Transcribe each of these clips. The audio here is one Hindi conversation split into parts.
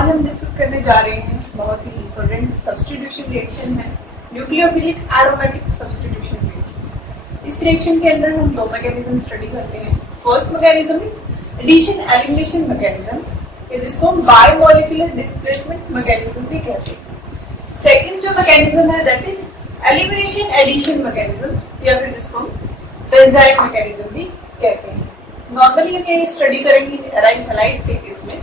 आज हम डिस्कस करने जा रहे हैं बहुत ही इम्पोर्टेंट सब्स्टिट्यूशन रिएक्शन है, न्यूक्लियोफिलिक एरोमेटिक सब्स्टिट्यूशन रिएक्शन। इस रिएक्शन के अंदर हम दो मैकेनिज्म स्टडी करते हैं। First mechanism is addition elimination mechanism, जिसको हम बायोमोलिकुलर डिस्प्लेसमेंट मैकेनिज्म भी कहते हैं। सेकंड जो मैकेनिज्म है that is elimination addition mechanism, या फिर जिसको हम बेंजाइल मैकेनिज्म भी कहते हैं। नॉर्मली हम ये स्टडी करेंगे एराइल हैलाइड्स के केस में।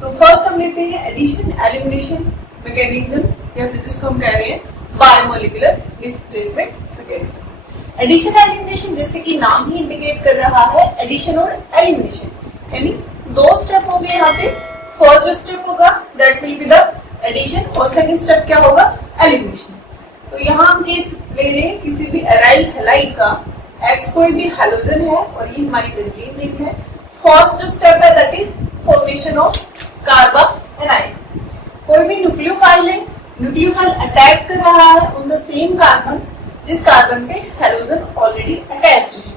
तो फर्स्ट हम लेते हैं एडिशन एलिमिनेशन मैकेनिज्म, या फिर जिसको हम कह रहे हैं bimolecular displacement mechanism. Addition elimination जैसे कि नाम ही इंडिकेट कर रहा है, एडिशन और एलिमिनेशन, यानी दो स्टेप हो गए यहाँ पे। फर्स्ट जो स्टेप होगा that will be the addition, और सेकंड स्टेप क्या होगा, एलिमिनेशन। तो यहाँ हम केस ले रहे हैं किसी भी एराइल हैलाइड का, एक्स कोई भी हैलोजन है और ये हमारी बेंजीन रिंग है। फर्स्ट जो स्टेप है that is formation of carbon A9. कोई भी न्यूक्लियोफाइल है, न्यूक्लियोफाइल अटैक कर रहा है ऑन द सेम कार्बन जिस कार्बन पे हैलोजन ऑलरेडी अटैच्ड है।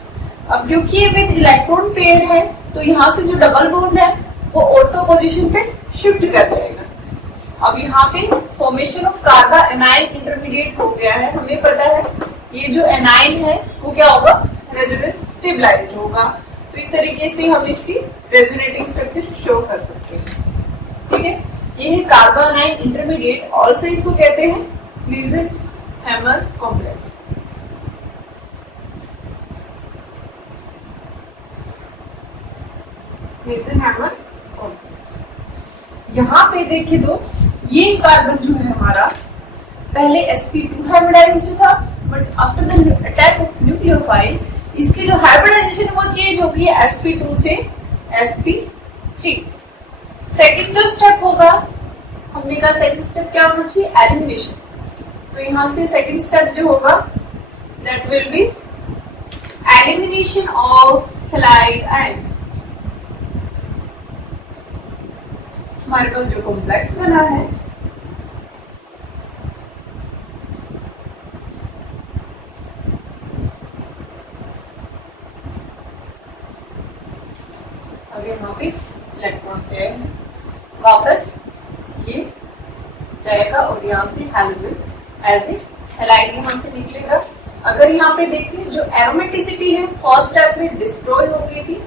अब क्योंकि ये विद इलेक्ट्रॉन पेयर है तो यहाँ से जो डबल बॉन्ड है वो ऑर्थो पोजीशन पे शिफ्ट कर जाएगा। अब यहाँ पे formation of carbon A9 intermediate हो गया है। हमें पता है ये जो एनाइन है वो क्या होगा, रेजोनेंस स्टेबलाइज्ड होगा। तो इस तरीके से हम इसकी रेजोनेटिंग स्ट्रक्चर शो कर सकते हैं। ठीक है, ये है कार्बन एनाइन इंटरमीडिएट, ऑल्सो इसको कहते हैं मीसेनहेमर कॉम्प्लेक्स। मीसेनहेमर कॉम्प्लेक्स। यहाँ पे देखिए तो ये कार्बन जो है हमारा पहले sp2 हाइब्रिडाइज्ड था, but after the attack of nucleophile इसकी जो हाइब्रिडाइजेशन वो चेंज हो गई है sp2 से sp3। सेकंड जो स्टेप होगा, हमने कहा सेकंड स्टेप क्या होना चाहिए, एलिमिनेशन। तो यहाँ से सेकंड स्टेप जो होगा that will B elimination of halide ion. हमारे पास जो कॉम्प्लेक्स बना है अब यहाँ पे इलेक्ट्रॉन पेयर है, वापस ये जाएगा और यहाँ से हैलोजन एज ए हैलाइड यहाँ से निकलेगा। अगर यहाँ पे देखें जो एरोमेटिसिटी है फर्स्ट स्टेप में डिस्ट्रॉय हो गई थी,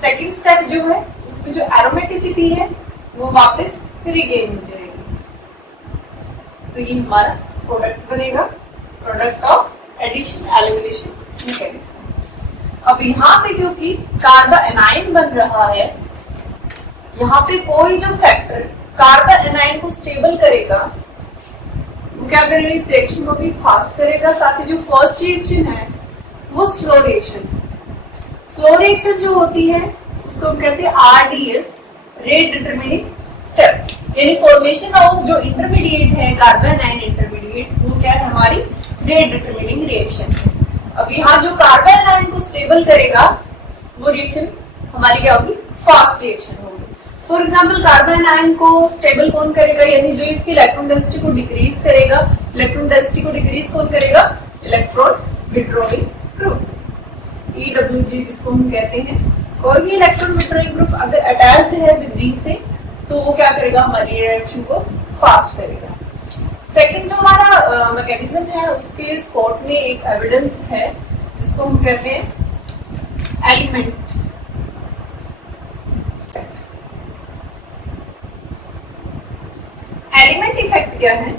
सेकंड स्टेप जो है उसमें जो एरोमेटिसिटी है वो वापस रिगेन हो जाएगी। तो ये हमारा प्रोडक्ट बनेगा, product of addition elimination mechanism. अब यहाँ पे क्योंकि कार्बन एनाइन बन रहा है, यहाँ पे कोई जो फैक्टर कार्बन एनाइन को स्टेबल करेगा वो क्या करेगा, इस रिएक्शन को भी फास्ट करेगा। साथ ही जो फर्स्ट रिएक्शन है वो स्लो रिएक्शन है। स्लो रिएक्शन जो होती है उसको हम कहते हैं RDS, रेट डिटरमिनिंग स्टेप, यानी फॉर्मेशन ऑफ जो इंटरमीडिएट है कार्बन एनाइन इंटरमीडिएट वो क्या है, हमारी रेट डिटरमिनिंग रिएक्शन है। अब यहाँ जो कार्बन एनाइन को स्टेबल करेगा वो रिएक्शन हमारी क्या होगी, फास्ट रिएक्शन होगी। फॉर एग्जाम्पल कार्बन एनाइन को स्टेबल कौन करेगा, यानी जो इसकी इलेक्ट्रॉन डेंसिटी को डिक्रीज करेगा। इलेक्ट्रॉन डेंसिटी को डिक्रीज कौन करेगा, इलेक्ट्रॉन विड्रॉइंग ग्रुप, EWG जिसको हम कहते हैं। कोई भी इलेक्ट्रॉन विड्रॉइंग ग्रुप अगर अटैच्ड है विद रिंग से तो वो क्या करेगा, हमारी रिएक्शन को फास्ट करेगा। सेकंड जो हमारा मैकेनिज्म है उसके स्पॉट में एक एविडेंस है जिसको हम कहते हैं एलिमेंट। एलिमेंट इफेक्ट क्या है,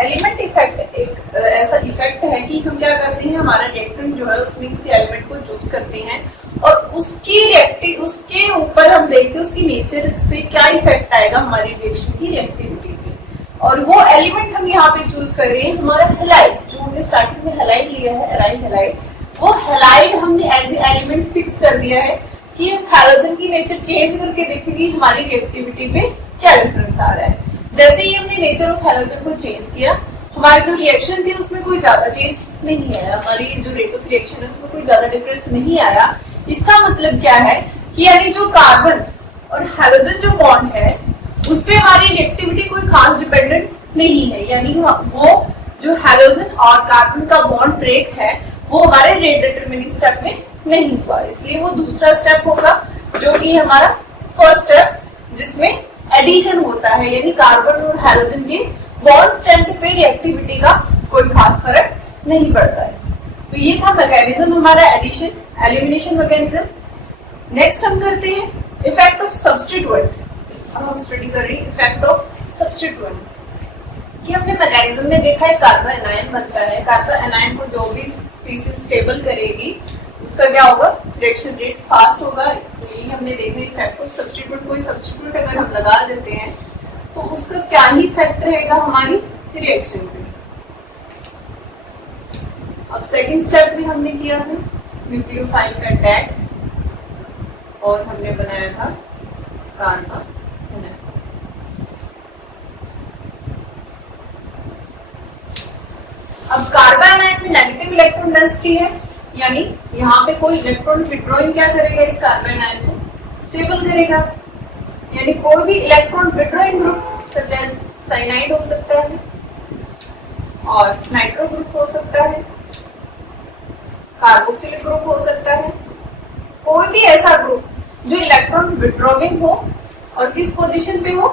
एलिमेंट इफेक्ट एक ऐसा इफेक्ट है कि हम क्या करते हैं, हमारा रिएक्टेंट जो है उसमें किसी एलिमेंट को चूज करते हैं और उसके ऊपर हम देखते हैं उसकी नेचर से क्या इफेक्ट आएगा हमारी रिएक्शन की रिएक्टिविटी पे। और वो एलिमेंट हम यहाँ पे चूज कर रहे हैं हमारा हैलाइड, जो हमने स्टार्टिंग में हैलाइड लिया है एराइल हैलाइड, वो हैलाइड हमने एज ए एलिमेंट फिक्स कर दिया है कि हैलोजन की नेचर चेंज करके देखेंगे हमारी रिएक्टिविटी पे क्या डिफरेंस आ रहा है। जैसे ही हमने नेचर ऑफ हैलोजन को चेंज किया, हमारी जो रिएक्शन थी उसमें कोई ज्यादा चेंज नहीं आया, हमारी जो रेट ऑफ रिएक्शन है उसमें कोई ज्यादा डिफरेंस नहीं आया। इसका मतलब क्या है कि यानी जो कार्बन और हैलोजन जो बॉन्ड है उस पे हमारी रिएक्टिविटी कोई खास डिपेंडेंट नहीं है, यानी वो जो हैलोजन और कार्बन का बॉन्ड ब्रेक है वो हमारे रेट डिटरमिनिंग स्टेप में नहीं हुआ, इसलिए वो दूसरा स्टेप होगा जो कि हमारा फर्स्ट स्टेप जिसमें एडिशन होता है, यानी कार्बन और हैलोजन के बॉन्ड स्ट्रेंथ पे रिएक्टिविटी का कोई खास फर्क नहीं पड़ता है। तो ये था मैकेनिज्म हमारा एडिशन एलिमिनेशन मैकेनिज्म। नेक्स्ट हम करते हैं इफेक्ट ऑफ सब्स्टिट्यूएंट। अब हम स्टडी कर रहे हैं इफेक्ट ऑफ सब्स्टिट्यूएंट कि हमने मैकेनिज्म में देखा है कार्बन एनायन बनता है, कार्बन एनायन को जो भी स्पीसीज स्टेबल करेगी उसका क्या होगा, रिएक्शन रेट फास्ट होगा। तो यही हमने देखा है इफेक्ट ऑफ सब्स्टिट्यूट। कोई सब्स्टिट्यूट अगर हम लगा देते हैं तो उसका क्या ही इफेक्ट रहेगा हमारी रिएक्शन पे। अब सेकंड स्टेप में हमने किया है न्यूक्लियोफाइल का अटैक और हमने बनाया था कार्बन। अब कार्बन आयन में नेगेटिव इलेक्ट्रॉन डेंसिटी है, यानी यहाँ पे कोई इलेक्ट्रॉन विड्रॉइंग क्या करेगा, इस कार्बन आयन को स्टेबल करेगा। यानी कोई भी electron withdrawing group such as cyanide हो सकता है और नाइट्रो ग्रुप हो सकता है, कार्बोक्सिलिक ग्रुप हो सकता है। कोई भी ऐसा ग्रुप जो इलेक्ट्रॉन विड्रॉइंग हो और किस पोजीशन पे हो,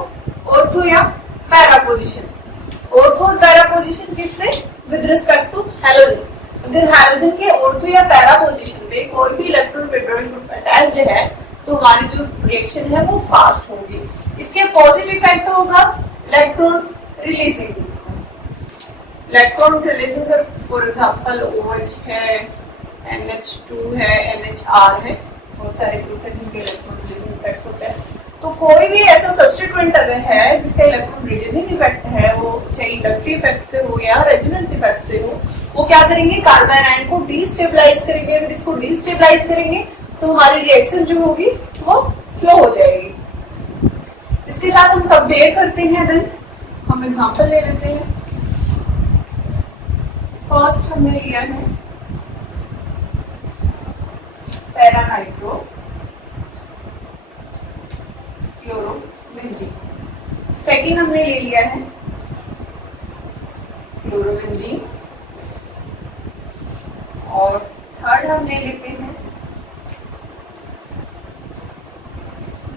ऑर्थो या पैरा पोजीशन। ऑर्थो और पैरा पोजीशन किससे, विद रिस्पेक्ट टू हैलोजन। अगर हैलोजन के ऑर्थो या पैरा पोजीशन पे कोई भी इलेक्ट्रॉन विड्रॉइंग ग्रुप अटैच्ड है तो हमारी जो रिएक्शन है वो फास्ट होगी। इसके पॉजिटिव इफेक्ट होगा electron releasing group. Electron releasing group for example OH है, NH2 है, NHR है, बहुत सारे ग्रुप है जिनके इलेक्ट्रॉन रिलीजिंग इफेक्ट होता है। तो कोई भी ऐसा सब्स्टिट्यूएंट अगर है जिसका इलेक्ट्रॉन रिलीजिंग इफेक्ट है, वो चाहे इंडक्टिव इफेक्ट से हो या रेजोनेंस इफेक्ट से हो, वो क्या करेंगे, कार्बन आयन को डीस्टेबलाइज करेंगे। अगर इसको डीस्टेबलाइज करेंगे तो हमारी रिएक्शन जो होगी वो स्लो हो जाएगी। इसके साथ हम कंपेयर करते हैं, देन हम एग्जांपल ले लेते हैं। फर्स्ट हमने लिया है पैरा नाइट्रो क्लोरोबेंजीन, सेकेंड हमने ले लिया है क्लोरोबेंजीन और थर्ड हम ले लेते हैं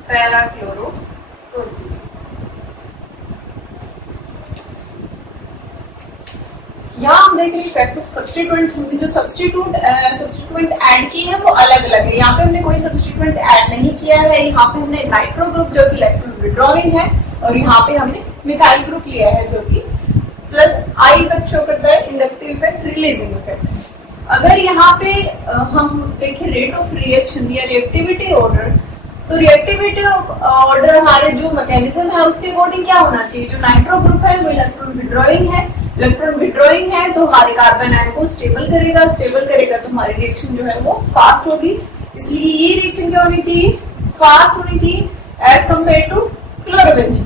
पैरा क्लोरोटोल्यूइन। यहाँ हम देख रहे हैं इफेक्ट ऑफ सब्स्टिट्यूएंट। हमने जो सब्स्टिट्यूएंट ऐड किए हैं वो अलग अलग है। यहाँ पे हमने कोई सब्स्टिट्यूएंट ऐड नहीं किया है। यहाँ पे हमने नाइट्रो ग्रुप जो कि इलेक्ट्रॉन विड्रॉइंग है और यहाँ पे हमने मिथाइल ग्रुप लिया है जो कि प्लस आई इफेक्ट शो करता है, इंडक्टिव इफेक्ट, रिलीजिंग इफेक्ट। अगर यहाँ पे हम देखें रेट ऑफ रिएक्शन या रिएक्टिविटी ऑर्डर, तो रिएक्टिविटी ऑर्डर हमारे जो मैकेनिज्म है उसके अकॉर्डिंग क्या होना चाहिए। जो नाइट्रो ग्रुप है वो इलेक्ट्रॉन विड्रॉइंग है, इलेक्ट्रॉन विड्रॉइंग है तो हमारे कार्बन आयन को स्टेबल करेगा, स्टेबल करेगा तो हमारी रिएक्शन जो है वो फास्ट होगी। इसलिए ये रिएक्शन क्या होनी चाहिए, फास्ट होनी चाहिए एज कंपेयर टू क्लोरोबेंजीन,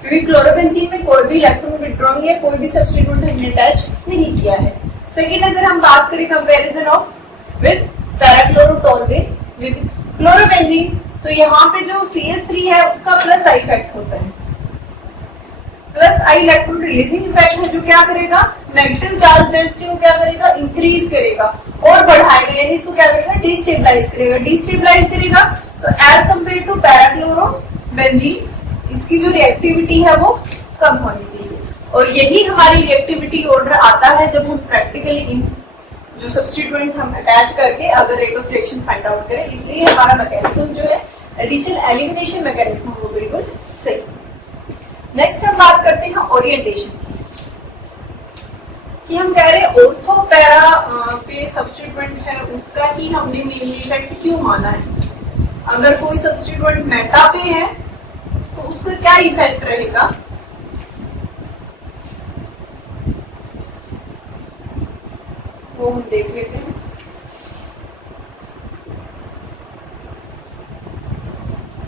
क्योंकि क्लोरोबेंजीन में कोई भी इलेक्ट्रॉन विड्रॉइंग या कोई भी सब्स्टिट्यूएंट हमने अटैच नहीं किया है। सेकेंड, अगर हम बात करें comparison of with parachlorotoluene with chlorobenzene, तो यहाँ पे जो CH3 है उसका प्लस आई इफेक्ट होता है। प्लस आई इलेक्ट्रॉन रिलीजिंग इफेक्ट है जो क्या करेगा, नेगेटिव चार्ज डेंसिटी को क्या करेगा, इंक्रीज करेगा और बढ़ाएगा, यानी इसको क्या करेगा, डिस्टेबलाइज करेगा। डिस्टेबलाइज करेगा तो एज कंपेयर टू पैराक्लोरोबेंजीन इसकी जो रिएक्टिविटी है वो कम होनी चाहिए। और यही हमारी रिएक्टिविटी ऑर्डर आता है जब हम प्रैक्टिकली इन जो सब्स्टिट्यूएंट हम अटैच करके अगर rate of reaction find out करें। इसलिए हमारा मैकेनिज्म जो है एडिशन एलिमिनेशन मैकेनिज्म वो बिल्कुल सही। नेक्स्ट हम बात करते हैं ओरिएंटेशन की, कि हम कह रहे हैं ऑर्थो पैरा पे सब्स्टिट्यूएंट है उसका ही हमने मेनली इफेक्ट क्यों माना है। अगर कोई सब्स्टिट्यूएंट मेटा पे है तो उसका क्या इफेक्ट रहेगा, वो हम देख लेते हैं।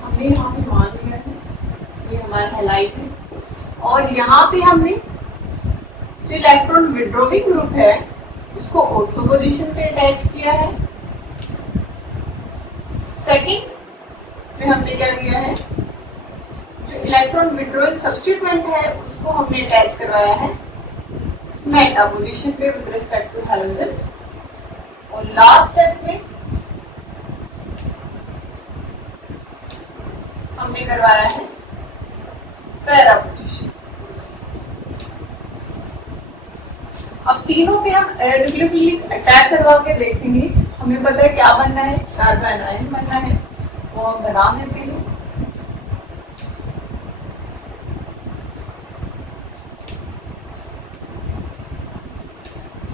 हमने यहाँ पे मान लिया है ये हमारा हैलाइड है और यहाँ पे हमने जो इलेक्ट्रॉन विड्रॉइंग ग्रुप है उसको ऑर्थो पोजीशन पे अटैच किया है। सेकंड में हमने क्या किया है, जो इलेक्ट्रॉन विड्रॉइंग सब्स्टिट्यूएंट है उसको हमने अटैच करवाया है मेटा पोजीशन पे विद रिस्पेक्ट टू हैलोजन। और लास्ट स्टेप में हमने करवाया है पैरा पोजीशन। अब तीनों पे हम न्यूक्लियोफिलिक अटैक करवा के देखेंगे। हमें पता है क्या बनना है, कार्बन आयन बनना है, वो हम बना देते हैं।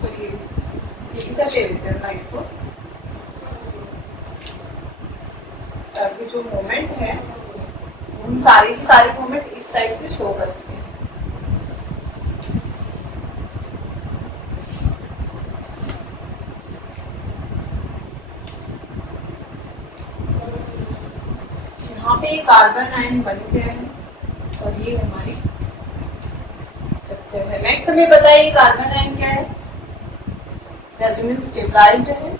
सॉरी ये इधर ले लेते हैं लाइट को, ताकि जो मोमेंट है उन सारे की सारे मोमेंट इस साइड से शो कर सके। यहाँ पे कार्बन आयन बन गया है और ये हमारी स्ट्रक्चर है। नेक्स्ट हमें बताइए कार्बन आयन क्या है, रेजोनेंस स्टेबलाइज्ड है।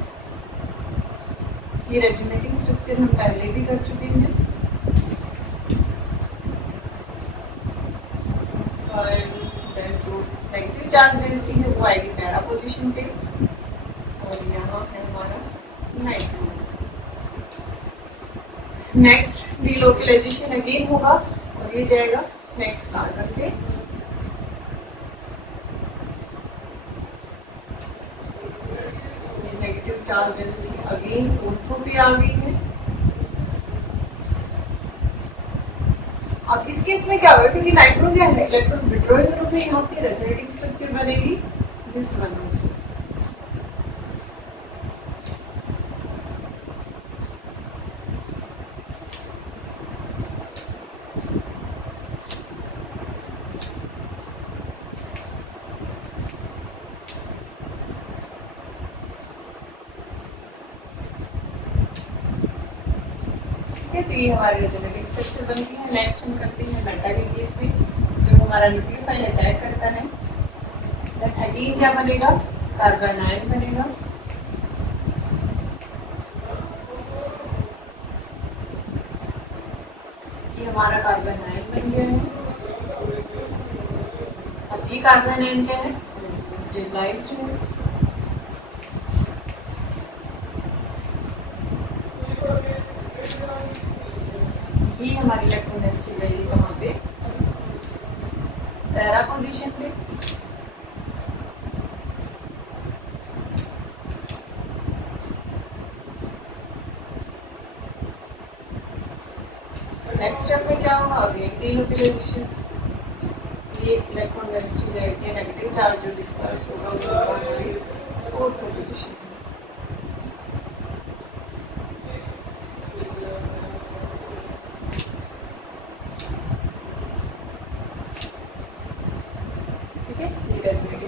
ये रेजोनेटिंग स्ट्रक्चर हम पहले भी कर चुके हैं। और जो नेगेटिव चार्ज डेंसिटी है वो आएगी पैरा पोजीशन पे, और यहाँ है हमारा नाइट्रोजन। नेक्स्ट डीलोकलाइजेशन अगेन होगा और ये जाएगा नेक्स्ट कार्बन पे। Negative charge density again ortho पे आ गई है। अब इस केस में क्या होगा, क्योंकि नाइट्रो क्या है, इलेक्ट्रॉन विड्रॉइंग ग्रुप है, यहाँ पे रेजोनेटिंग स्ट्रक्चर बनेगी दिस वन। तो ये हमारी रेजोनेटिंग स्ट्रक्चर बनती है। नेक्स्ट हम करते हैं मेटा के केस में, जो हमारा न्यूक्लियोफाइल अटैक करता है। देन अगेन क्या बनेगा, कार्बन आयन बनेगा। ये हमारा कार्बन आयन बन गया है। अब ये कार्बन आयन क्या है, स्टेबलाइज्ड है। ये हमारी इलेक्ट्रॉन डेंसिटी जाएगी कहाँ पे, पैरा पोजीशन पे। नेक्स्ट स्टेप में क्या होगा, डीलोकलाइजेशन। ये इलेक्ट्रॉन डेंसिटी जाएगी, नेगेटिव चार्ज जो डिस्पर्स होगा वो होगा हमारी ऑर्थो पोजीशन।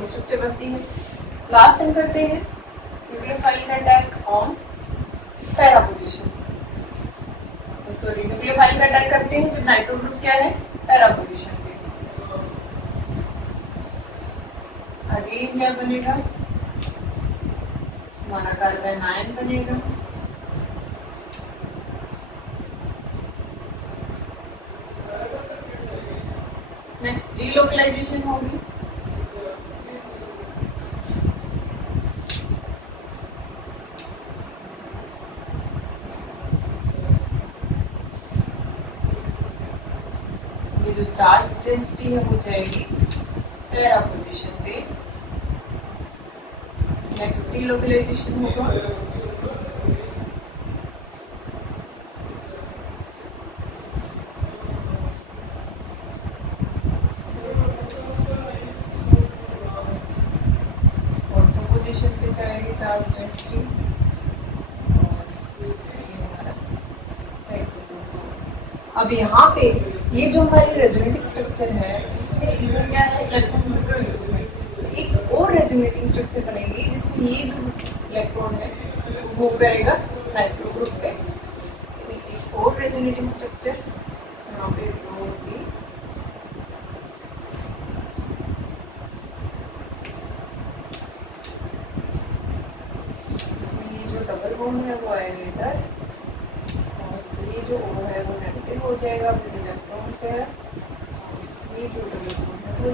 स्ट्रक्चर बनती है। लास्ट हम करते हैं nucleophile attack on para position. Sorry, nucleophile attack करते हैं जब नाइट्रो ग्रुप क्या है, पैरा पोजीशन पे। अगेन क्या बनेगा, हमारा कार्बन आयन बनेगा। नेक्स्ट डीलोकलाइजेशन होगी। जो चार्ज डेंसिटी है वो जाएगी पैरा पोजीशन पे। नेक्स्ट डीलोकलाइजेशन होगा। ऑर्थो पोजीशन पे जाएगी चार्ज डेंसिटी। अब यहाँ पे ये जो हमारी रेजोनेटिंग स्ट्रक्चर है, इसमें इधर क्या है, इलेक्ट्रॉन विड्रॉइंग है। एक और रेजोनेटिंग स्ट्रक्चर बनेगी जिसमें ये जो इलेक्ट्रॉन है वो करेगा नाइट्रो ग्रुप पे। एक और रेजोनेटिंग स्ट्रक्चर यहाँ पे होगी। इसमें ये जो डबल बॉन्ड है वो आएगा इधर, ये जो O है वो नेगेटिव हो जाएगा, फिर इलेक्ट्रॉन पे ये जो इलेक्ट्रॉन है वो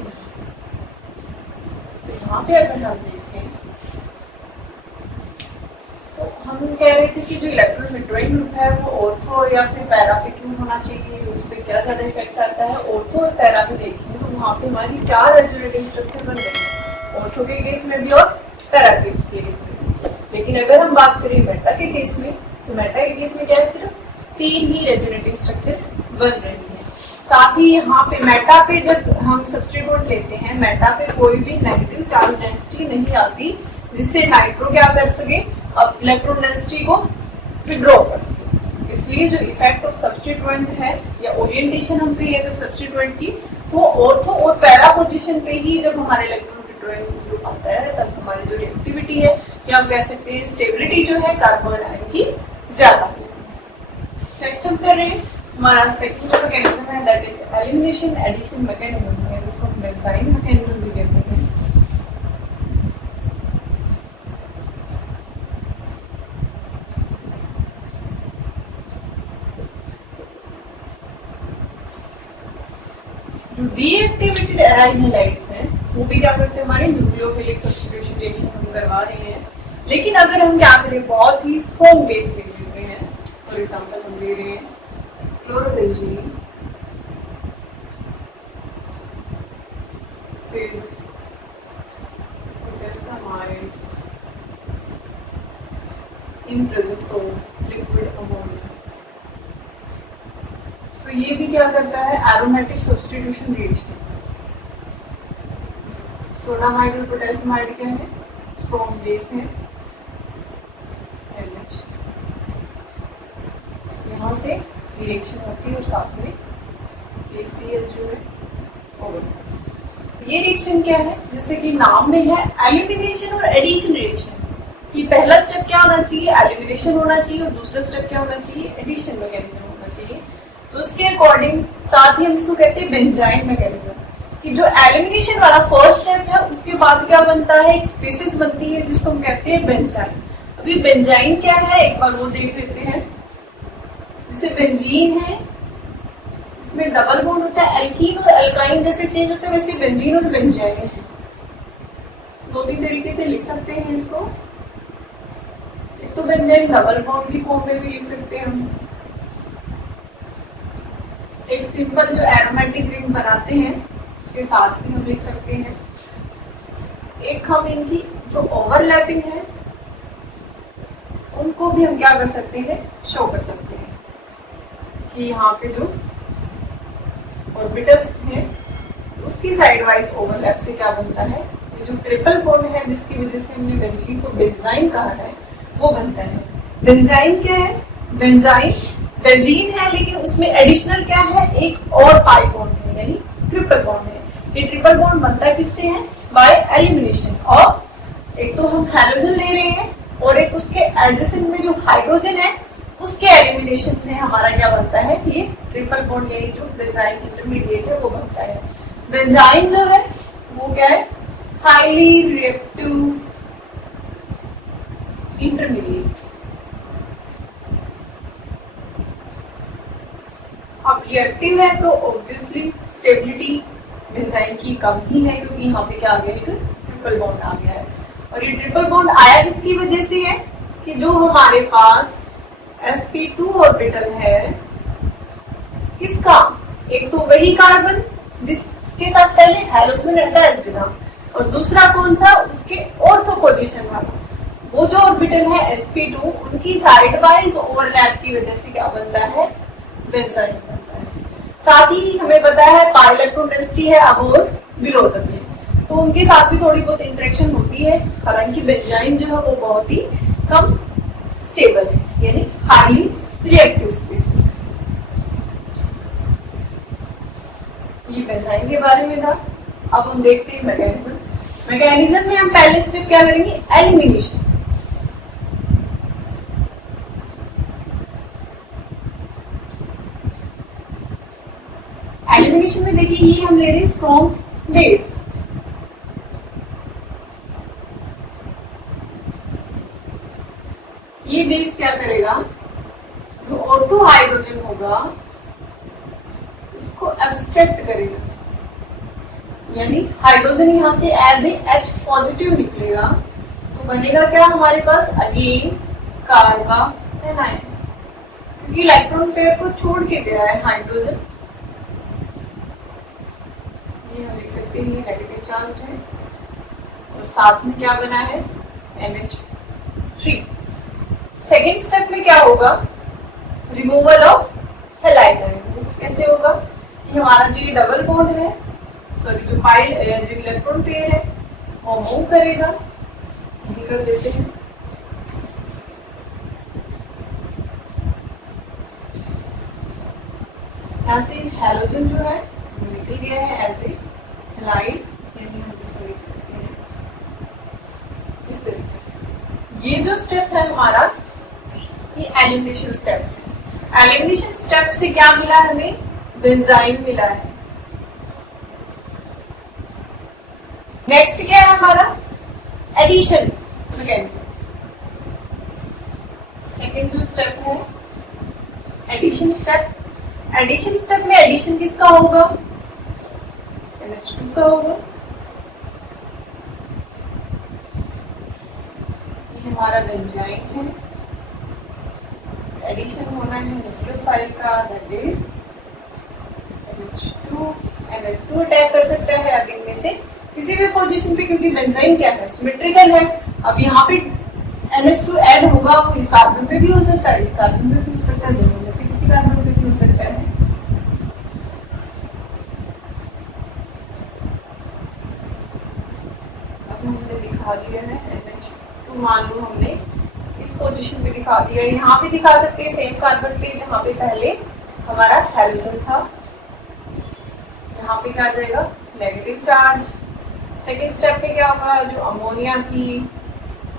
यहाँ पे अगर हम देखें तो हम हम कह रहे थे कि जो इलेक्ट्रॉन विड्रॉइंग ग्रुप है वो ऑर्थो या फिर पैरा पे क्यों होना चाहिए, उस पर क्या ज्यादा इफेक्ट आता है। ऑर्थो और पैरा पे देखें तो वहाँ पे हमारी 4 रेजोनेटिंग स्ट्रक्चर बन गए हैं, ऑर्थो के केस में भी और पैरा के केस में भी। लेकिन अगर हम बात करें मेटा के केस में, तो मेटा के केस में क्या है, सिर्फ 3 ही रेजोनेटिंग स्ट्रक्चर बन रही है। साथ ही यहाँ पे मेटा पे जब हम सब्स्टिट्यूट लेते हैं, मेटा पे कोई भी नेगेटिव चार्ज डेंसिटी नहीं आती जिससे नाइट्रो क्या कर सके, अब इलेक्ट्रॉन डेंसिटी को विड्रॉ कर सके। इसलिए जो इफेक्ट ऑफ सब्स्टिट्यूएंट है या ओरिएंटेशन हम कहिए तो सब्स्टिट्यूएंट की, तो ऑर्थो और पैरा पोजीशन पे ही जब हमारे इलेक्ट्रॉन विड्रॉइंग ग्रुप आता है तब हमारी जो रिएक्टिविटी है या हम कह सकते हैं स्टेबिलिटी जो है कार्बन आयन की ज्यादा होती है। नेक्स्ट हम कर रहे हैं हमारा सेकंड जो मैकेनिज्म है that is elimination addition mechanism है, जिसको हम बेंजाइन मैकेनिज्म भी कहते हैं। जो डीएक्टिवेटेड एराइल हैलाइड्स हैं वो भी क्या करते हैं, हमारे न्यूक्लियोफिलिक सब्स्टिट्यूशन रिएक्शन हम करवा रहे हैं। लेकिन अगर हम क्या करें, बहुत ही स्ट्रॉन्ग बेस ले लेते हैं, फॉर एग्जांपल हम ले रहे हैं chlorobenzene with potassium in presence of liquid ammonia, तो ये भी क्या करता है, एरोमेटिक सब्स्टिट्यूशन रिएक्शन। सोडामाइड और पोटेशियमाइड क्या है, स्ट्रॉन्ग बेस है NH, यहाँ से रिएक्शन होती है और साथ में ACl जो है और ये रिएक्शन क्या है, जैसे कि नाम में है एलिमिनेशन और एडिशन रिएक्शन। कि पहला स्टेप क्या होना चाहिए, एलिमिनेशन होना चाहिए और दूसरा स्टेप क्या होना चाहिए, एडिशन मैकेनिज्म होना चाहिए। तो उसके अकॉर्डिंग साथ ही हम इसको कहते हैं बेंजाइन मैकेनिज्म, कि जो एलिमिनेशन वाला फर्स्ट स्टेप है उसके बाद क्या बनता है, एक स्पीसीज बनती है जिसको हम कहते हैं बेंजाइन। अभी बेंजाइन क्या है एक बार वो देख लेते हैं। जैसे बेंजीन है, इसमें डबल बॉन्ड होता है, एल्कीन और एल्काइन जैसे चेंज होता है, वैसे बेंजीन और बेंजाइन है। 2-3 तरीके से लिख सकते हैं इसको। एक तो बेंजाइन डबल बॉन्ड की फॉर्म में भी लिख सकते हैं हम, एक सिंपल जो एरोमेटिक रिंग बनाते हैं उसके साथ भी हम लिख सकते हैं। एक हम इनकी जो ओवरलैपिंग है उनको भी हम क्या कर सकते हैं, शो कर सकते हैं कि यहाँ पे जो ऑर्बिटल्स हैं उसकी साइड वाइज ओवरलैप से क्या बनता है, ये जो ट्रिपल बॉन्ड है जिसकी वजह से हमने बेंजीन को बेंजाइन कहा है वो बनता है। बेंजाइन क्या है, बेंजाइन बेंजीन है लेकिन उसमें एडिशनल क्या है, एक और पाई बॉन्ड है यानी ट्रिपल बॉन्ड है। ये ट्रिपल बॉन्ड बनता किससे है, बाय एलिमिनेशन। और एक तो हम हैलोजन ले रहे हैं और एक उसके एडजेसेंट में जो हाइड्रोजन है उसके एलिमिनेशन से हमारा क्या बनता है, ये ट्रिपल बॉन्ड यानी जो बेंजाइन इंटरमीडिएट है वो बनता है। बेंजाइन जो है वो क्या है, हाईली रिएक्टिव इंटरमीडिएट। अब रिएक्टिव है तो ऑब्वियसली स्टेबिलिटी बेंजाइन की कम ही है क्योंकि यहाँ पे क्या आ गया, एक ट्रिपल बॉन्ड आ गया है। और ये ट्रिपल बॉन्ड आया किसकी वजह से है कि जो हमारे पास sp2 ऑर्बिटल है किसका, एक तो वही कार्बन जिसके साथ पहले हैलोजन अटैच्ड था और दूसरा कौन सा, उसके ऑर्थो पोजीशन वाला वो जो ऑर्बिटल है sp2, उनकी साइड वाइज ओवरलैप की वजह से क्या बनता है, बेंजाइन बनता है। साथ ही हमें पता है पाई इलेक्ट्रॉन डेंसिटी है अब और बिलो तक है, तो उनके साथ भी थोड़ी बहुत इंटरेक्शन होती है। हालांकि बेंजाइन जो है वो बहुत ही कम स्टेबल है यानी हाईली रिएक्टिव स्पीसीज। ये बेंजाइन के बारे में था। अब हम देखते हैं मैकेनिज्म। मैकेनिज्म में हम पहले स्टेप क्या करेंगे, एलिमिनेशन। एलिमिनेशन में देखिए ये हम ले रहे हैं स्ट्रॉन्ग बेस, ये बेस क्या करेगा, जो ऑर्थो हाइड्रोजन होगा उसको एब्स्ट्रैक्ट करेगा यानी हाइड्रोजन यहाँ से एज ए H पॉजिटिव निकलेगा तो बनेगा क्या हमारे पास, अगेन कार्बोनाइन, क्योंकि इलेक्ट्रॉन पेयर को छोड़ के गया है हाइड्रोजन। ये हम लिख सकते हैं, ये नेगेटिव चार्ज है और साथ में क्या बना है, NH3। सेकेंड स्टेप में क्या होगा, रिमूवल ऑफ हैलाइड आयन। कैसे होगा, ये हमारा जो ये डबल बॉन्ड है, सॉरी जो जो इलेक्ट्रॉन पेयर है वो मूव करेगा, ये कर देते हैं। यहाँ से हैलोजन जो है निकल गया है एज ए हैलाइड, यानी हम इसको लिख सकते हैं इस तरीके से। ये जो स्टेप है हमारा, ये एलिमिनेशन स्टेप है। एलिमिनेशन स्टेप से क्या मिला हमें, बेंजाइन मिला है। नेक्स्ट क्या है हमारा, एडिशन मैकेनिज्म। सेकेंड जो स्टेप है एडिशन स्टेप। एडिशन स्टेप में एडिशन किसका होगा, NH2 का होगा। ये हमारा बेंजाइन है, एडिशन होना है न्यूक्लियोफाइल का, that is NH2। NH2 attack कर सकता है अब इनमें से किसी भी पोजीशन पे, क्योंकि बेंजाइन क्या है, सिमेट्रिकल है। अब यहाँ पे NH2 ऐड होगा, वो इस कार्बन पे भी हो सकता है, इस कार्बन पे भी हो सकता है, दोनों में से किसी कार्बन पे भी हो सकता है। अब हमने दिखा दिया है NH2, मान लो हमने इस पोजीशन पे दिखा दिया, यहाँ पे दिखा सकते हैं सेम कार्बन पे जहाँ पे पहले हमारा हैलोजन था। यहाँ पे क्या आ जाएगा, नेगेटिव चार्ज। सेकेंड स्टेप पे क्या होगा, जो अमोनिया थी,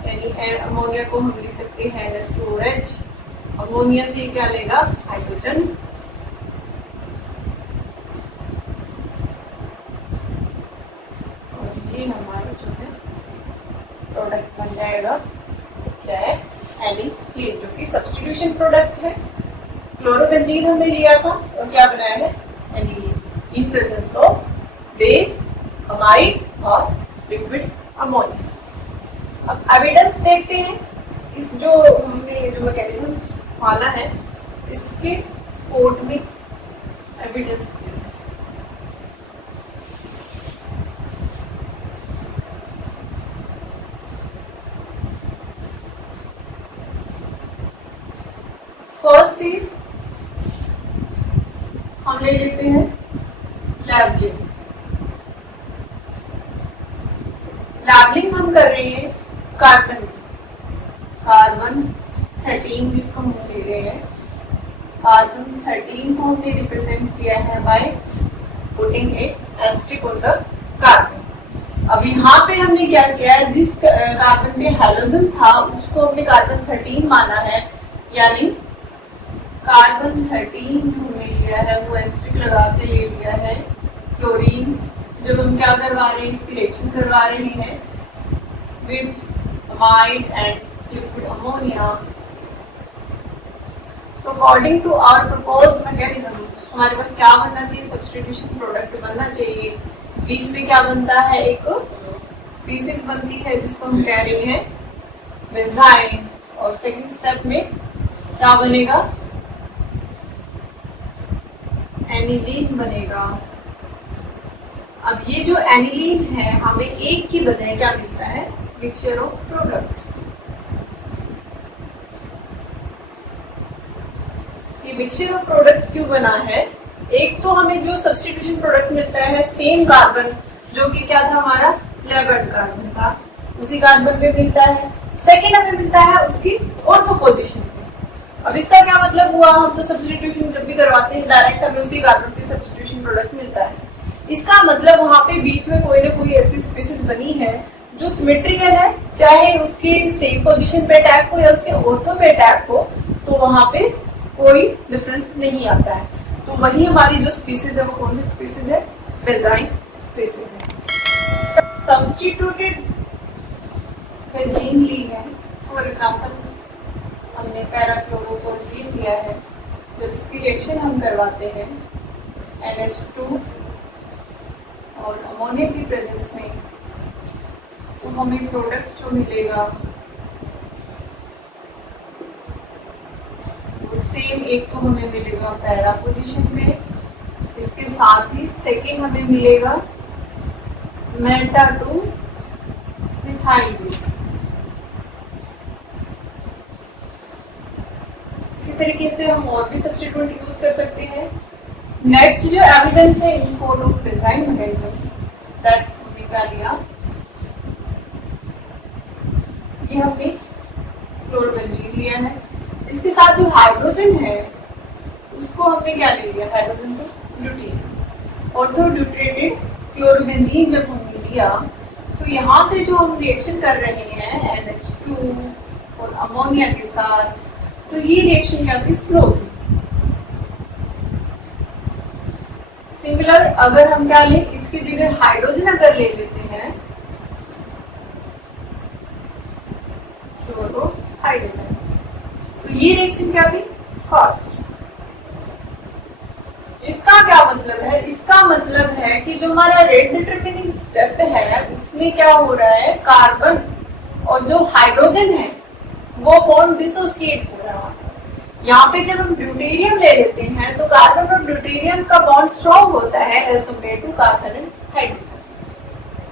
यानी अमोनिया को हम लिख सकते हैं NH2OH। अमोनिया से क्या लेगा, हाइड्रोजन। और ये हमारा जो है प्रोडक्ट बन जाएगा, क्या है, एनिलीन, जो कि सब्स्टिट्यूशन प्रोडक्ट है। क्लोरोबेंजीन हमने लिया था और क्या बनाया है, aniline, in presence of base amide और लिक्विड अमोनिया। अब एविडेंस देखते हैं, इस जो हमने जो मैकेनिज्म माना है इसके सपोर्ट में एविडेंस। फर्स्ट इज हम ले लेते हैं लैबलिंग। लैबलिंग हम कर रहे हैं कार्बन 13 जिसको हम ले रहे हैं, कार्बन 13 को हमने रिप्रेजेंट किया है by putting a asterisk on the carbon. अब यहाँ पे हमने क्या किया है, जिस कार्बन पे हैलोजन था उसको हमने कार्बन 13 माना है, यानी कार्बन 13 हमने लिया है, वो एस्ट्रिक लगा के ले लिया है। क्लोरीन जब हम क्या करवा रहे हैं, इसकी रिएक्शन करवा रहे हैं with amide and liquid ammonia. तो according to our proposed mechanism हमारे पास क्या बनना चाहिए, सब्स्टिट्यूशन प्रोडक्ट बनना चाहिए। बीच में क्या बनता है, एक स्पीसीज बनती है जिसको हम कह रहे हैं बेंजाइन। और सेकंड स्टेप में क्या बनेगा, एनिलीन बनेगा। अब ये जो एनिलीन है हमें एक की बजाय क्या मिलता है, मिक्सचर ऑफ प्रोडक्ट। ये मिक्सचर ऑफ प्रोडक्ट क्यों बना है, एक तो हमें जो सब्स्टिट्यूशन प्रोडक्ट मिलता है सेम कार्बन जो कि क्या था हमारा लेबर्ड कार्बन था, उसी कार्बन पे मिलता है। सेकेंड हमें मिलता है उसकी ऑर्थो पोजीशन पे। अब इसका क्या मतलब हुआ, हम तो सब्स्टिट्यूशन जब भी करवाते हैं डायरेक्ट हमें उसी कार्बन पे सब्स्टिट्यूशन प्रोडक्ट मिलता है। इसका मतलब वहां पे बीच में कोई ना कोई ऐसी स्पीसीज बनी है जो सिमेट्रिकल है, चाहे उसके सेम पोजीशन पे अटैक हो या उसके ऑर्थो पे अटैक हो, तो वहां पे कोई डिफरेंस नहीं आता है। तो वही हमारी जो स्पीसीज है वो कौन सी स्पीसीज है, बेंजाइन स्पीसीज है। सब्स्टिट्यूटेड बेंजीन ली है, फॉर एग्जांपल हमने पैराक्लोरोप्रोपीन लिया है, जब इसकी रिएक्शन हम करवाते हैं NH2 और अमोनिया की प्रेजेंस में, तो हमें प्रोडक्ट जो मिलेगा सेम एक तो हमें मिलेगा पैरा पोजीशन में, इसके साथ ही सेकेंड हमें मिलेगा मेटा टू मिथाइल ग्रुप। इसी तरीके से हम और भी सब्स्टिट्यूएंट यूज कर सकते हैं। नेक्स्ट जो एविडेंस है इन support of design mechanism that हमने क्या लिया, ये हमने क्लोरोबेंजीन लिया है, इसके साथ जो हाइड्रोजन है उसको हमने क्या ले लिया, हाइड्रोजन को ड्यूटेरियम। ऑर्थो ड्यूटेटेड क्लोरोबेंजीन जब हमने लिया तो यहाँ से जो हम रिएक्शन कर रहे हैं NH2 और अमोनिया के साथ, तो ये रिएक्शन क्या थी, स्लो थी। सिमिलर अगर हम क्या लें, इसकी जगह हाइड्रोजन अगर ले लेते हैं, क्लोरो हाइड्रोजन, तो ये रिएक्शन क्या थी, फास्ट। इसका क्या मतलब है, इसका मतलब है कि जो हमारा रेट डिटरमिनिंग स्टेप है उसमें क्या हो रहा है, कार्बन और जो हाइड्रोजन है वो बॉन्ड डिसोसिएट हो रहा है। यहाँ पे जब हम ड्यूटेरियम ले लेते हैं तो कार्बन और ड्यूटेरियम का बॉन्ड स्ट्रॉन्ग होता है as compare to carbon and hydrogen.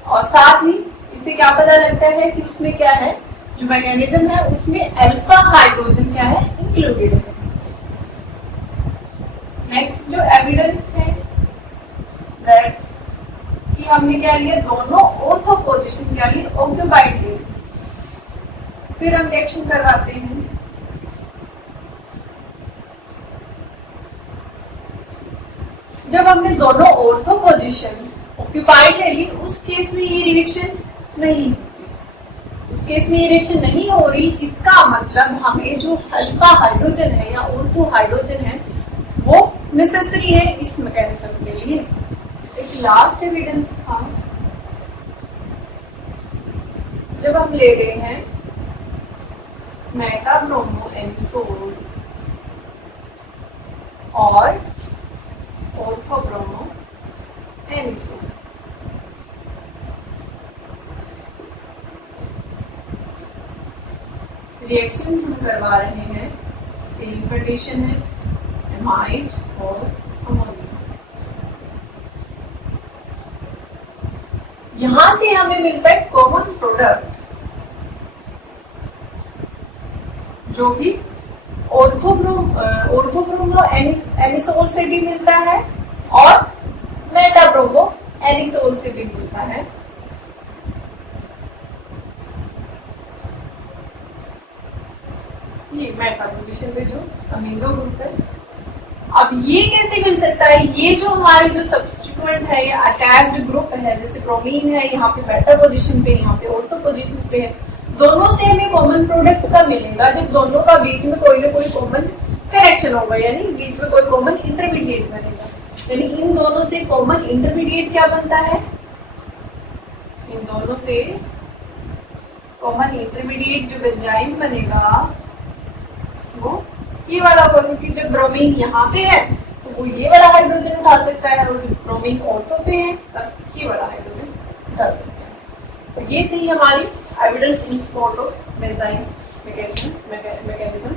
और साथ ही इससे क्या पता लगता है कि उसमें क्या है, जो मैकेनिज्म है उसमें अल्फा हाइड्रोजन क्या है, इंक्लूडेड है। नेक्स्ट जो एविडेंस है दैट कि हमने क्या लिया, दोनों ऑर्थो पोजीशन क्या ली, ऑक्यूपाइड ली। फिर हम रिएक्शन करवाते हैं। जब हमने दोनों ऑर्थो पोजीशन ऑक्यूपाइड ले ली, उस केस में ये रिएक्शन नहीं होती, उस केस में ये रिएक्शन नहीं हो रही। इसका मतलब हमें जो अल्फा हाइड्रोजन है या ऑर्थो हाइड्रोजन है वो नेसेसरी है इस मैकेनिज्म के लिए। एक लास्ट एविडेंस था, जब हम ले रहे हैं मेटा ब्रोमो एनिसोल और ऑर्थो ब्रोमो एनिसोल, रिएक्शन हम करवा रहे हैं, सेम कंडीशन है, एमाइड और अमोनिया। यहां से हमें मिलता है कॉमन प्रोडक्ट जो कि ऑर्थोब्रोमो एनिसोल से भी मिलता है और मेटाब्रोमो एनिसोल से भी मिलता है। ये मेटा पोजीशन पे जो अमीनो ग्रुप है। अब ये कैसे मिल सकता है, ये जो हमारे जो सब्स्टिट्यूएंट है या अटैच्ड ग्रुप है, जैसे ब्रोमीन है यहाँ पे मेटा पोजीशन पे, यहाँ पे ऑर्थो पोजीशन पे है, दोनों से हमें कॉमन प्रोडक्ट का मिलेगा जब दोनों का बीच में कोई ना कोई कॉमन कनेक्शन होगा, यानी बीच में कोई कॉमन इंटरमीडिएट बनेगा। यानी इन दोनों से कॉमन इंटरमीडिएट क्या बनता है, इन दोनों से कॉमन इंटरमीडिएट जो बेंजाइन बनेगा वो ये वाला होगा, क्योंकि जब ब्रोमीन यहाँ पे है तो वो ये वाला हाइड्रोजन उठा सकता है, और जब ब्रोमीन ऑर्थो पे है तब ये वाला हाइड्रोजन उठा सकता है। तो ये थी हमारी evidence in support of benzene mechanism.